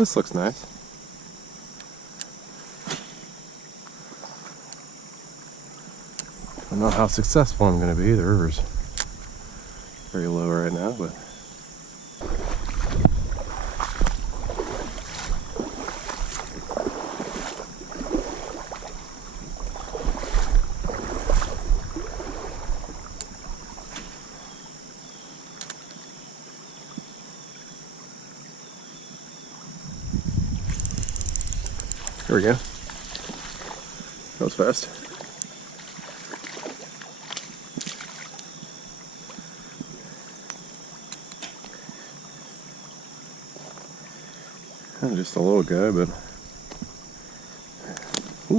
This looks nice. I don't know how successful I'm going to be. The river's very low right now, but there we go. That was fast. Just a little guy, but ooh.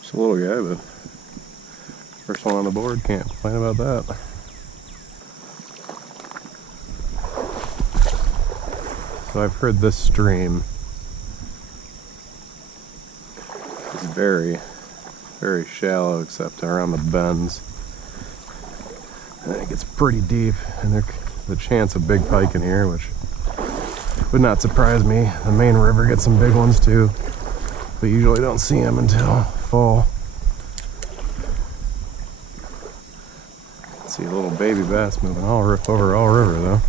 Just a little guy, but first one on the board. Can't complain about that. So I've heard this stream is very, very shallow, except around the bends. I think it's pretty deep, and there's the chance of big pike in here, which would not surprise me. The main river gets some big ones too, but usually don't see them until fall. See a little baby bass moving over all river though.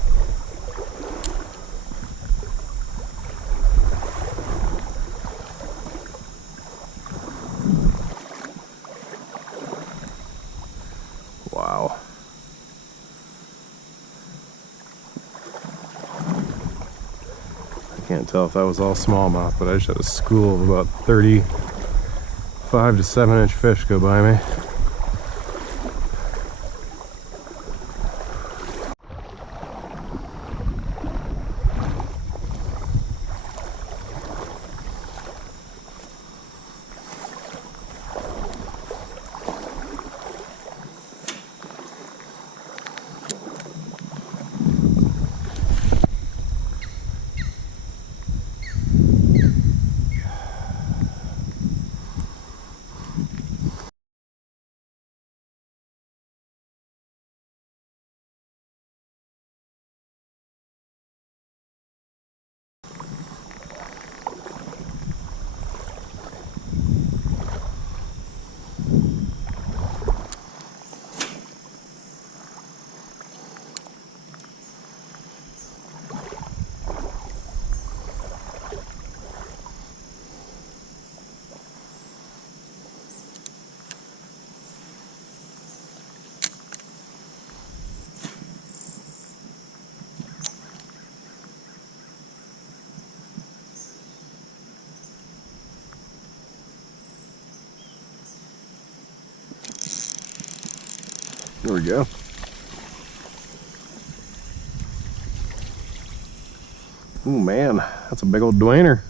Wow. Can't tell if that was all smallmouth, but I just had a school of about 35 to 7-inch fish go by me. There we go. Oh man, that's a big old Dwayner.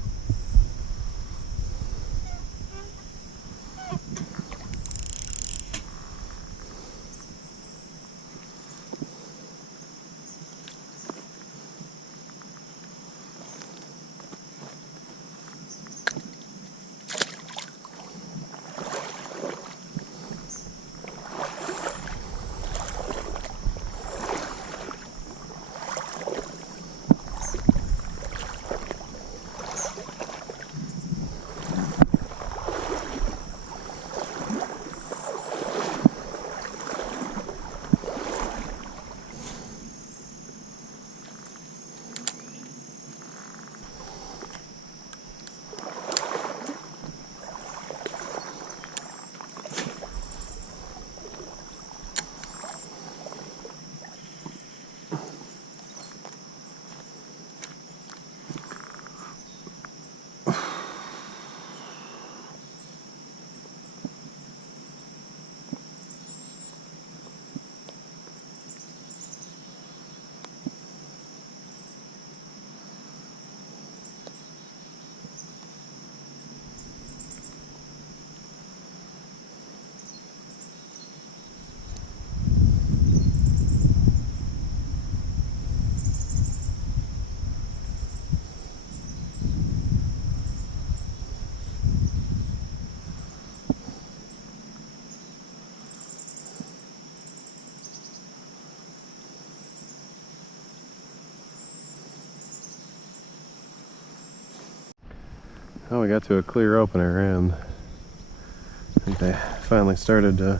Oh, we got to a clear opener, and I think they finally started to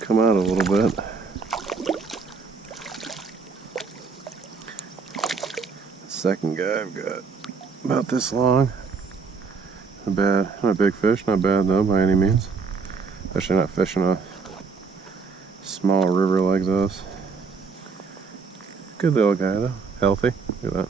come out a little bit. The second guy I've got about this long. Not bad, not a big fish, not bad though by any means. Especially not fishing a small river like this. Good little guy though, healthy. Look at that.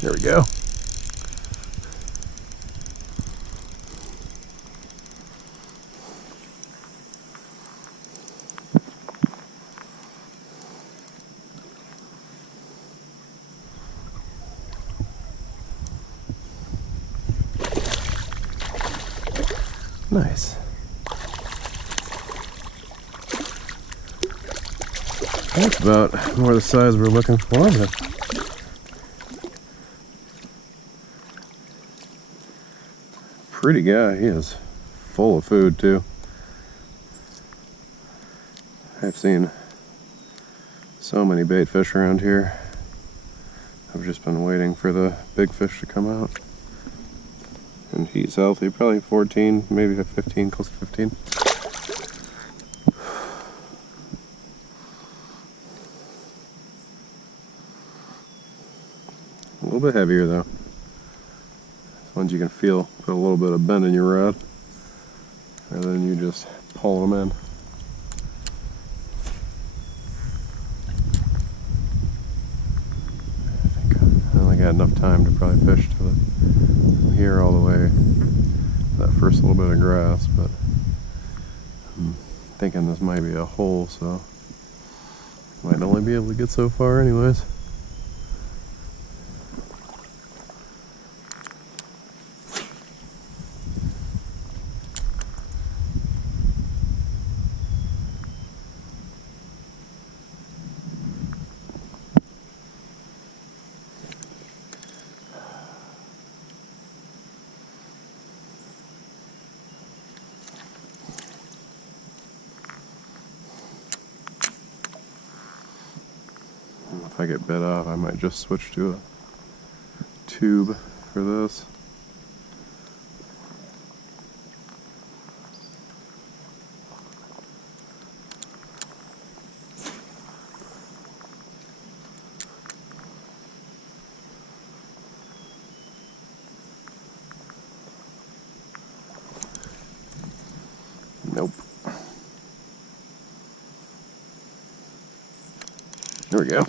There we go. Nice. That's about more the size we're looking for, but pretty guy. He is full of food too. I've seen so many bait fish around here. I've just been waiting for the big fish to come out. And he's healthy, probably 14, maybe 15, close to 15. A little bit heavier though. Ones you can feel, put a little bit of bend in your rod, rather than you just pull them in. I think I only got enough time to probably fish to here all the way, that first little bit of grass, but I'm thinking this might be a hole, so might only be able to get so far anyways. If I get bit off, I might just switch to a tube for this. Nope. There we go.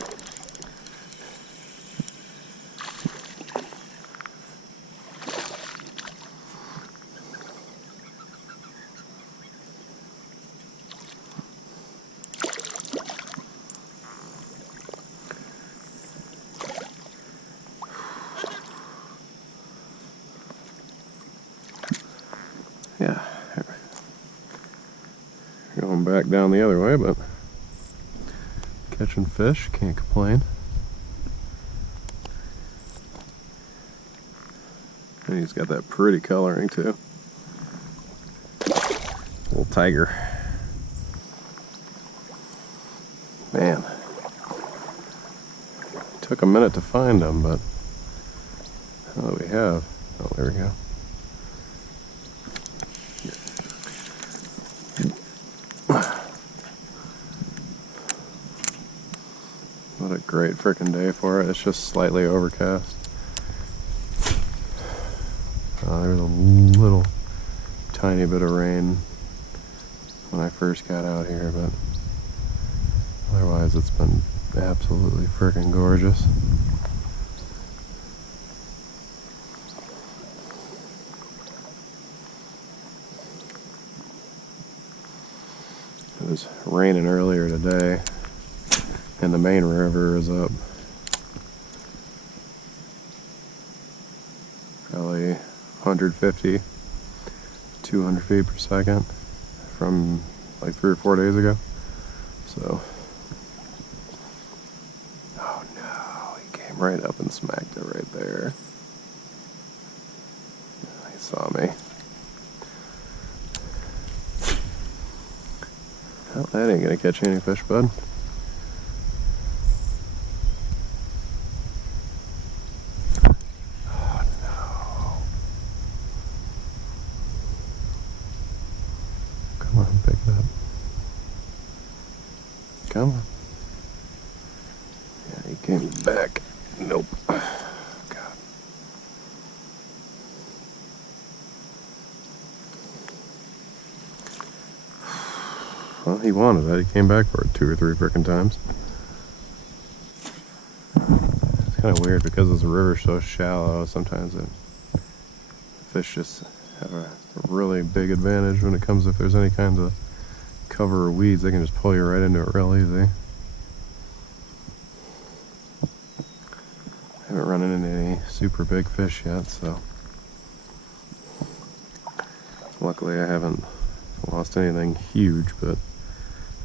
Yeah, going back down the other way, but catching fish, can't complain. And he's got that pretty coloring too. Little tiger. Man, took a minute to find him, but now that we have, oh, there we go. What a great frickin' day for it. It's just slightly overcast. There's a little tiny bit of rain when I first got out here, but otherwise it's been absolutely frickin' gorgeous. It was raining earlier today, and the main river is up probably 150, 200 feet per second from like 3 or 4 days ago. So, oh no, he came right up and smacked it right there. saw me. Well, that ain't gonna catch any fish, bud. Oh no. Come on, pick it up. Come on. Yeah, he came back. Nope. God. Well, he wanted it. He came back for it 2 or 3 frickin' times. It's kind of weird because this river's so shallow. Sometimes the fish just have a really big advantage when it comes if there's any kind of cover or weeds. They can just pull you right into it real easy. I haven't run into any super big fish yet, so luckily I haven't lost anything huge, but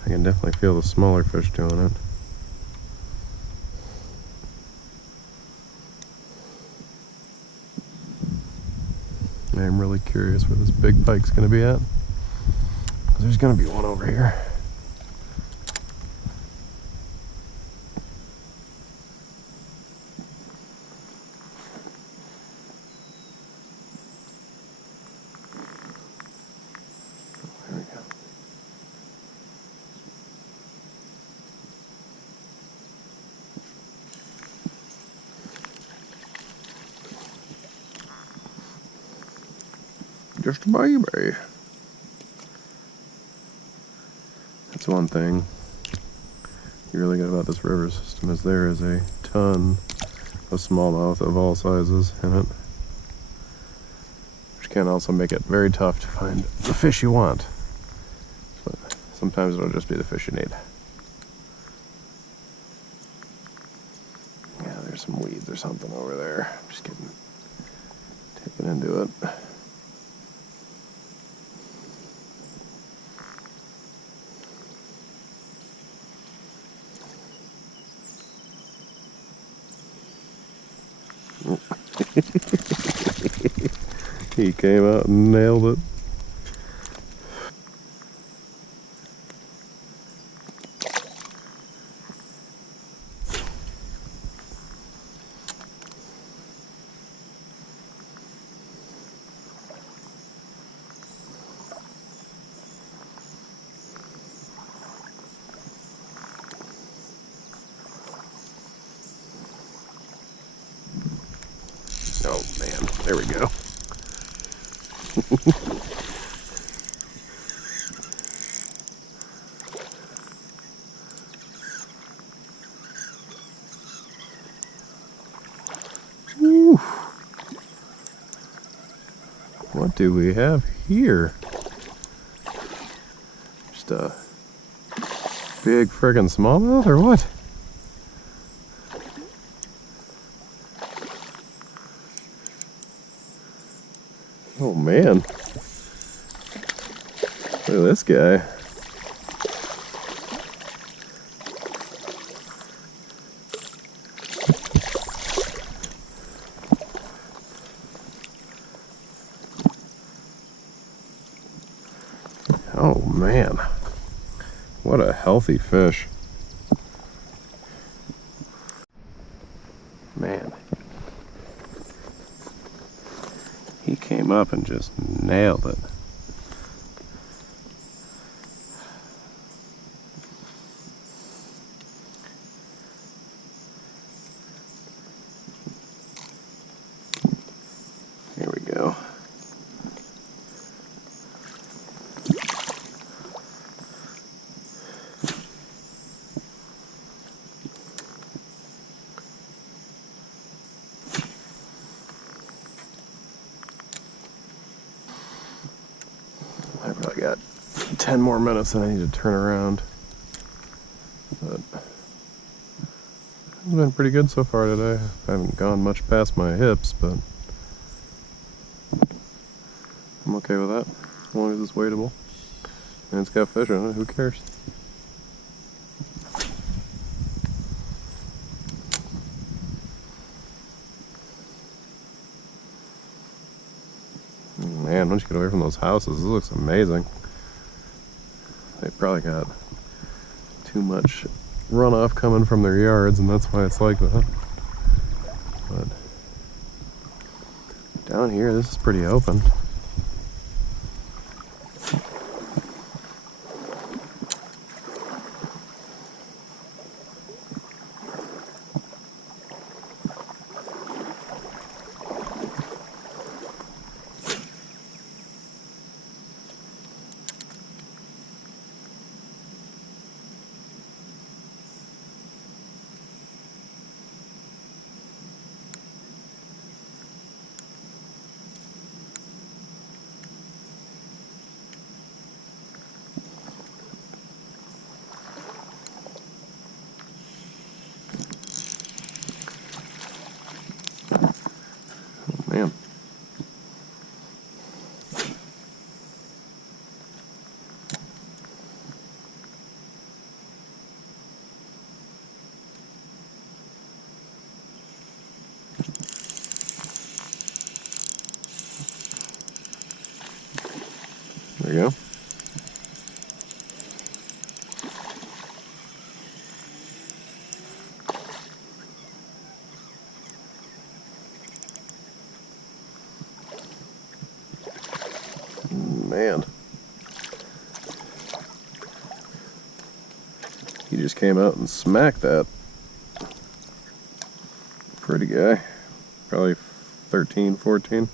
I can definitely feel the smaller fish doing it. I'm really curious where this big pike's going to be at. There's going to be one over here. There we go. Just a baby. That's one thing you really good about this river system is there is a ton of smallmouth of all sizes in it, which can also make it very tough to find the fish you want. But sometimes it'll just be the fish you need. Yeah, there's some weeds or something over there. I'm just getting taken into it. He came out and nailed it. Oh man, there we go. Whew. What do we have here? Just a big friggin' smallmouth or what? Oh man, look at this guy. Oh man, what a healthy fish. Man, he came up and just nailed it. Here we go. I've probably got 10 more minutes and I need to turn around. But it's been pretty good so far today. I haven't gone much past my hips, but I'm okay with that. As long as it's weightable. And it's got fish in it, who cares? get away from those houses. This looks amazing. They probably got too much runoff coming from their yards, and that's why it's like that. But down here, this is pretty open. Man. There you go. Man, he just came out and smacked that. Pretty guy, probably 13, 14.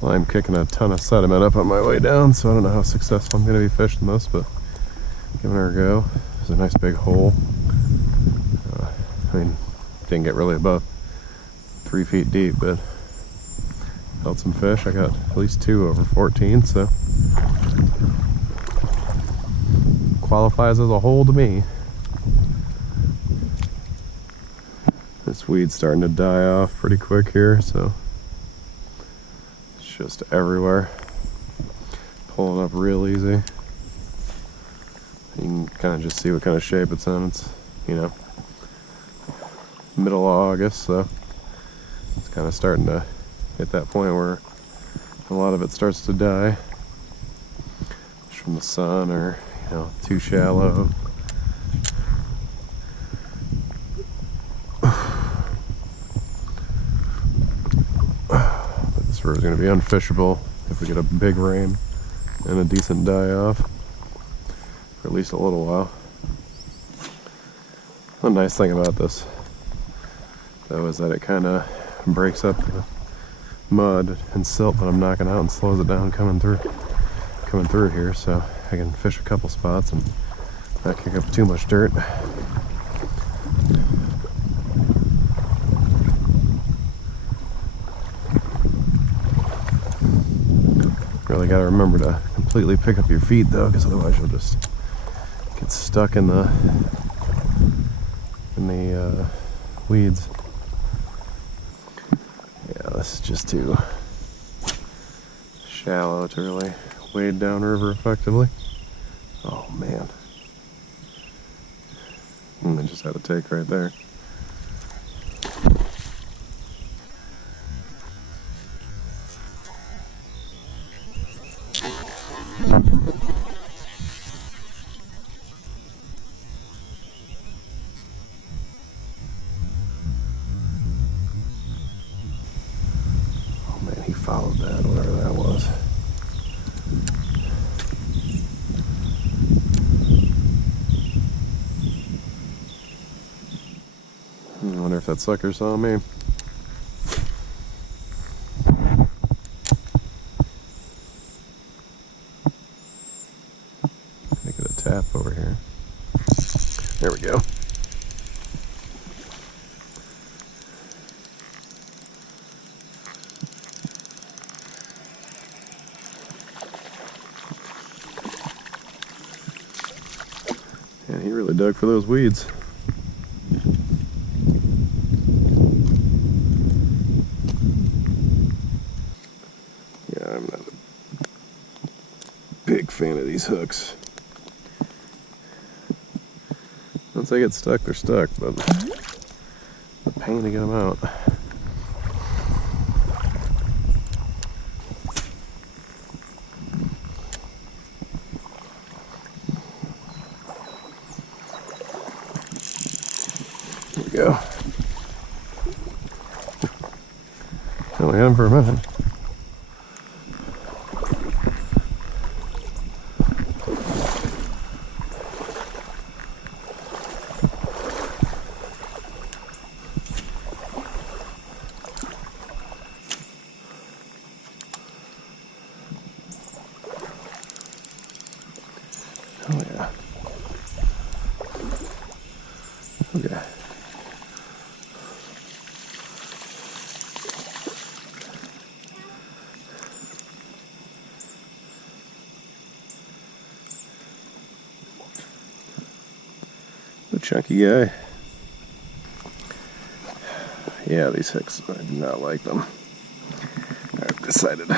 Well, I'm kicking a ton of sediment up on my way down, so I don't know how successful I'm going to be fishing this, but giving her a go. There's a nice big hole. I mean, didn't get really above 3 feet deep, but held some fish. I got at least 2 over 14, so qualifies as a hole to me. This weed's starting to die off pretty quick here, so it's just everywhere. Pulling up real easy. You can kind of just see what kind of shape it's in. It's, you know, middle of August, so it's kind of starting to hit that point where a lot of it starts to die just from the sun, or, you know, too shallow. But this river is going to be unfishable if we get a big rain and a decent die-off for at least a little while. The nice thing about this, though, is that it kind of breaks up the mud and silt that I'm knocking out and slows it down coming through here, so I can fish a couple spots and not kick up too much dirt. Really got to remember to completely pick up your feet, though, because otherwise you'll just get stuck in the weeds. Yeah, this is just too shallow to really wade down river effectively. Oh man. I just had a take right there. He followed that, whatever that was. I wonder if that sucker saw me. Make it a tap over here. There we go. Yeah, he really dug for those weeds. Yeah, I'm not a big fan of these hooks. Once they get stuck, they're stuck, but it's a pain to get them out. There we go. Only had him for a minute. Oh yeah. Okay. A chunky guy. Yeah, these hooks, I do not like them. I've decided.